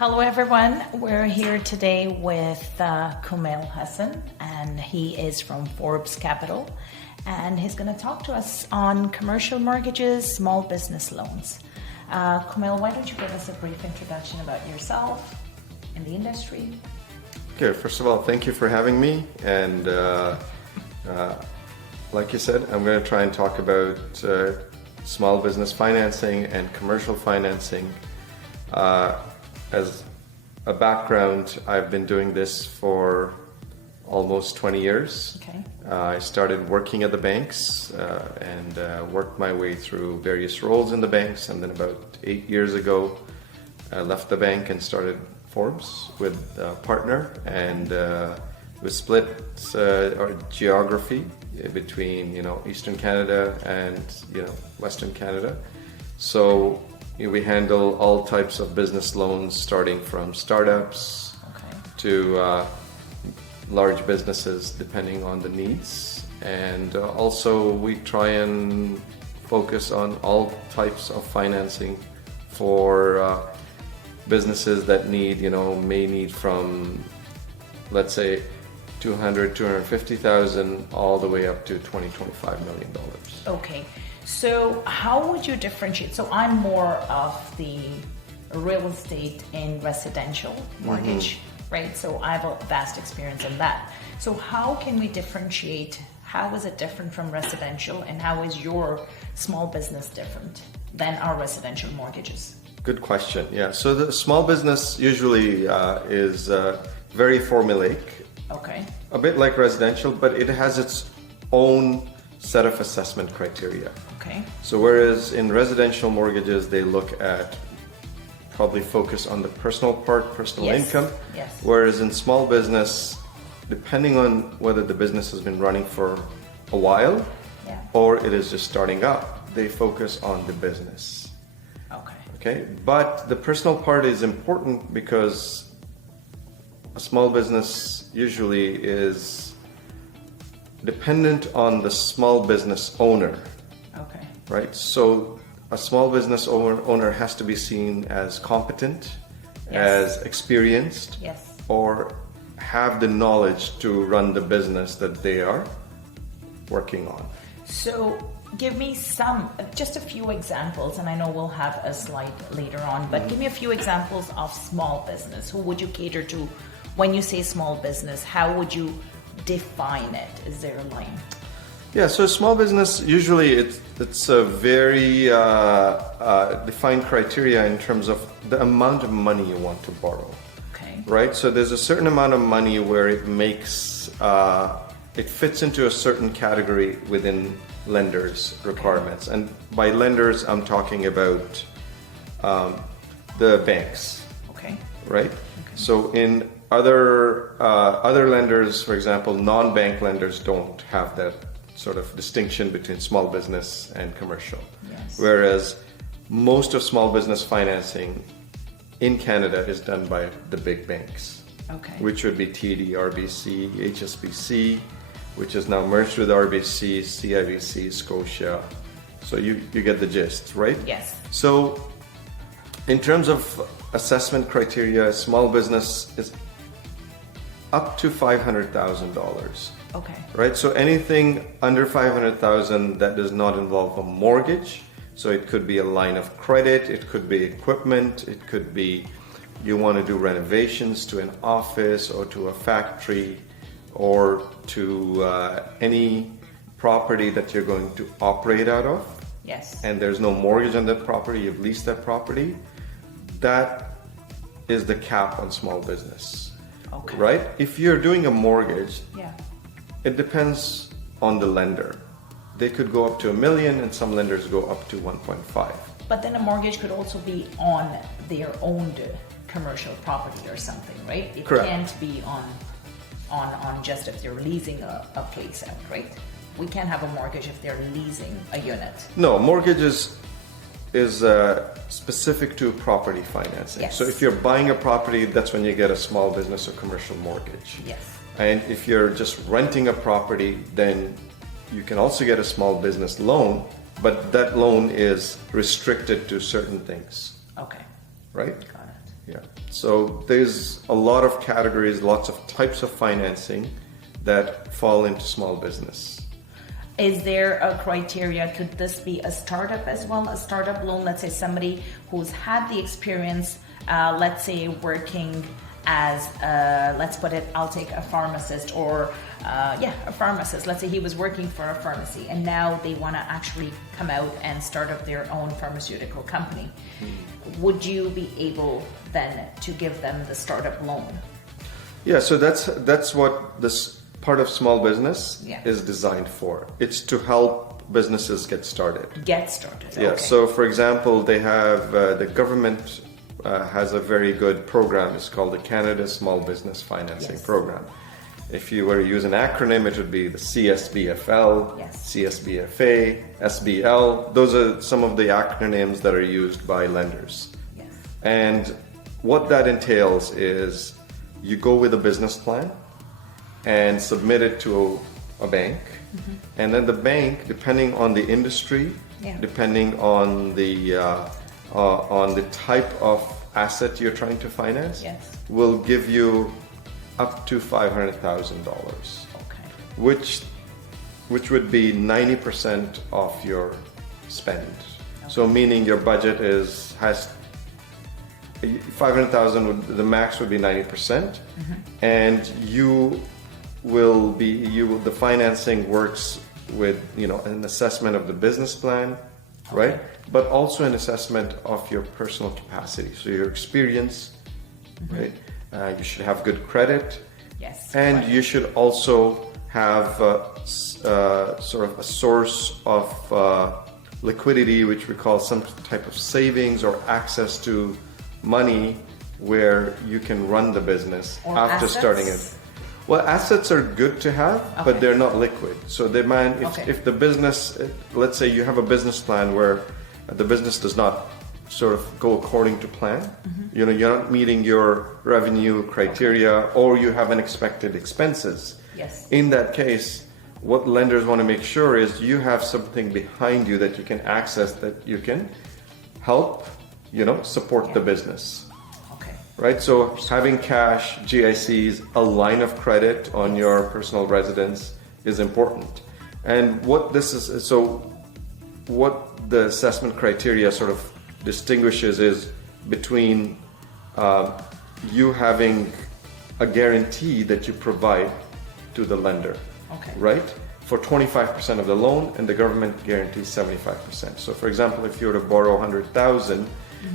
Hello everyone, we're here today with Kumail Hasan, and he is from Forbes Capital, and he's going to talk to us on commercial mortgages, small business loans. Kumail, why don't you give us a brief introduction about yourself in the industry? Okay, first of all, thank you for having me, and like you said, I'm going to try and talk about small business financing and commercial financing. As a background, I've been doing this for almost 20 years. Okay. I started working at the banks and worked my way through various roles in the banks, and then about 8 years ago I left the bank and started Forbes with a partner, and we split our geography between Eastern Canada and Western Canada. So we handle all types of business loans, starting from startups to large businesses, depending on the needs. And also we try and focus on all types of financing for businesses that may need from, let's say, 250,000 all the way up to $25 million. Okay. So how would you differentiate? So I'm more of the real estate in residential mortgage, right? So I have a vast experience in that. So how can we differentiate? How is it different from residential, and how is your small business different than our residential mortgages? Good question. Yeah. So the small business usually is very formulaic. Okay. A bit like residential, but it has its own set of assessment criteria. Okay. So whereas in residential mortgages, they look at, probably focus on the personal part, personal income. Yes. Whereas in small business, depending on whether the business has been running for a while or it is just starting up, they focus on the business. Okay. But the personal part is important because a small business usually is dependent on the small business owner. Okay. Right? So a small business owner has to be seen as competent, as experienced, or have the knowledge to run the business that they are working on. So give me just a few examples, and I know we'll have a slide later on, but give me a few examples of small business. Who would you cater to when you say small business? How would you define it? Is there a line? Yeah, so small business, usually it's a very defined criteria in terms of the amount of money you want to borrow. Okay. Right? So there's a certain amount of money where it makes, it fits into a certain category within lenders' requirements. And by lenders, I'm talking about the banks. Okay. Right? Okay. So in other lenders, for example, non-bank lenders don't have that sort of distinction between small business and commercial. Yes. Whereas most of small business financing in Canada is done by the big banks. Okay. Which would be TD, RBC, HSBC, which is now merged with RBC, CIBC, Scotia. So you get the gist, right? Yes. So in terms of assessment criteria, small business is up to $500,000. Okay. Right? So anything under $500,000 that does not involve a mortgage. So it could be a line of credit, it could be equipment, it could be you want to do renovations to an office or to a factory or to any property that you're going to operate out of. Yes. And there's no mortgage on that property, you've leased that property. That is the cap on small business. Okay. Right? If you're doing a mortgage, Yeah. it depends on the lender. They could go up to $1 million and some lenders go up to 1.5. But then a mortgage could also be on their owned commercial property or something, right? It Correct. can't be on just if they're leasing a place out, right? We can't have a mortgage if they're leasing a unit. No, mortgage is specific to property financing. Yes. So if you're buying a property, that's when you get a small business or commercial mortgage. Yes. And if you're just renting a property, then you can also get a small business loan, but that loan is restricted to certain things. Okay. Right? Got it. Yeah. So there's a lot of categories, lots of types of financing that fall into small business. Is there a criteria? Could this be a startup as well? A startup loan, let's say somebody who's had the experience, let's say working as, let's put it, I'll take a pharmacist or, a pharmacist. Let's say he was working for a pharmacy and now they want to actually come out and start up their own pharmaceutical company. Would you be able then to give them the startup loan? Yeah, so that's what this part of small business Yeah. is designed for. It's to help businesses get started. Get started. Yeah, Okay. so for example, they have, the government has a very good program. It's called the Canada Small Business Financing Yes. Program. If you were to use an acronym, it would be the CSBFL, Yes. CSBFA, SBL. Those are some of the acronyms that are used by lenders. Yes. And what that entails is you go with a business plan and submit it to a bank. And then the bank, depending on the industry, Yeah. depending on the type of asset you're trying to finance, Yes. will give you up to $500,000, Okay. which would be 90% of your spend. So meaning your budget has 500,000, the max would be 90%, and the financing works with an assessment of the business plan, right? But also an assessment of your personal capacity, so your experience, right? You should have good credit, Yes. and Right. you should also have sort of a source of liquidity, which we call some type of savings or access to money where you can run the business Or after assets? starting it. Well, assets are good to have, Okay. but they're not liquid. So Okay. if the business, let's say you have a business plan where the business does not sort of go according to plan, you're not meeting your revenue criteria, or you have unexpected expenses. Yes. In that case, what lenders want to make sure is you have something behind you that you can access, that you can help, support the business. Okay. Right, so having cash, GICs, a line of credit on your personal residence is important. And what the assessment criteria sort of distinguishes is between you having a guarantee that you provide to the lender, Okay. right? For 25% of the loan, and the government guarantees 75%. So for example, if you were to borrow 100,000,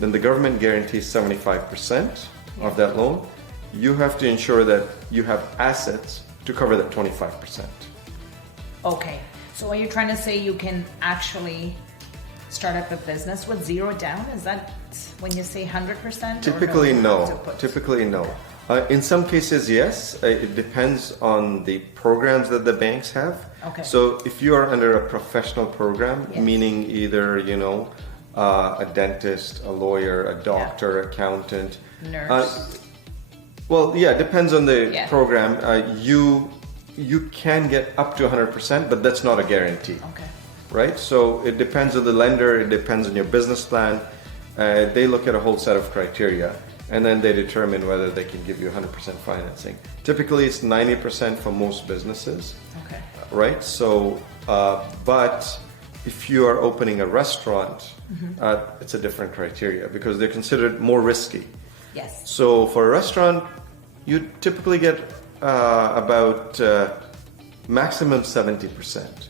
then the government guarantees 75% of that loan. You have to ensure that you have assets to cover that 25%. Okay. So are you trying to say you can actually start up a business with zero down? Is that when you say 100%? Typically, no. To put- Typically, no. In some cases, yes. It depends on the programs that the banks have. Okay. So if you are under a professional program, Yes. meaning either, a dentist, a lawyer, a doctor, accountant. Nurse. It depends on the Yeah. program. You can get up to 100%, but that's not a guarantee. Okay. Right? So it depends on the lender, it depends on your business plan. They look at a whole set of criteria, and then they determine whether they can give you 100% financing. Typically, it's 90% for most businesses, Okay. right? So, but if you are opening a restaurant, it's a different criteria because they're considered more risky. Yes. So for a restaurant, you typically get about maximum 70%.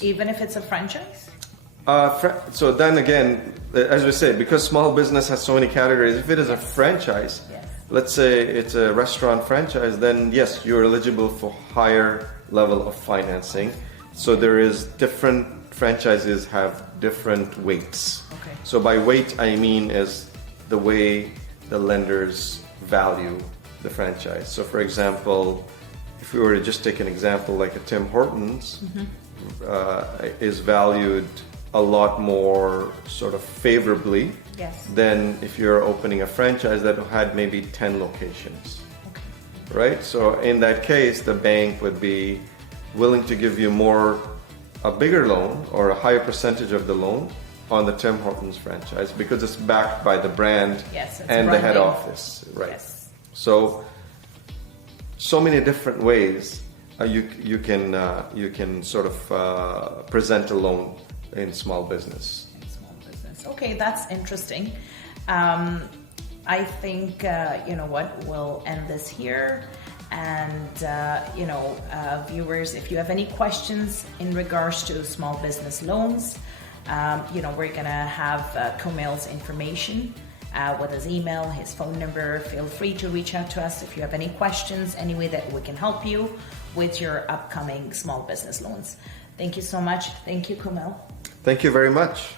Even if it's a franchise? So then again, as we say, because small business has so many categories, if it is a franchise, Yes. let's say it's a restaurant franchise, then yes, you're eligible for higher level of financing. So there is different franchises have different weights. Okay. So by weight, I mean is the way the lenders value the franchise. So for example, if we were to just take an example like a Tim Hortons, is valued a lot more sort of favorably Yes. than if you're opening a franchise that had maybe 10 locations, Okay. right? So in that case, the bank would be willing to give you a bigger loan or a higher percentage of the loan on the Tim Hortons franchise because it's backed by the brand Yes, it's and the head branding. office, right? Yes. So many different ways you can sort of present a loan in small business. Small business. Okay, that's interesting. I think, you know what, we'll end this here. And, viewers, if you have any questions in regards to small business loans, we're going to have Kumail's information with his email, his phone number. Feel free to reach out to us if you have any questions, any way that we can help you with your upcoming small business loans. Thank you so much. Thank you, Kumail. Thank you very much.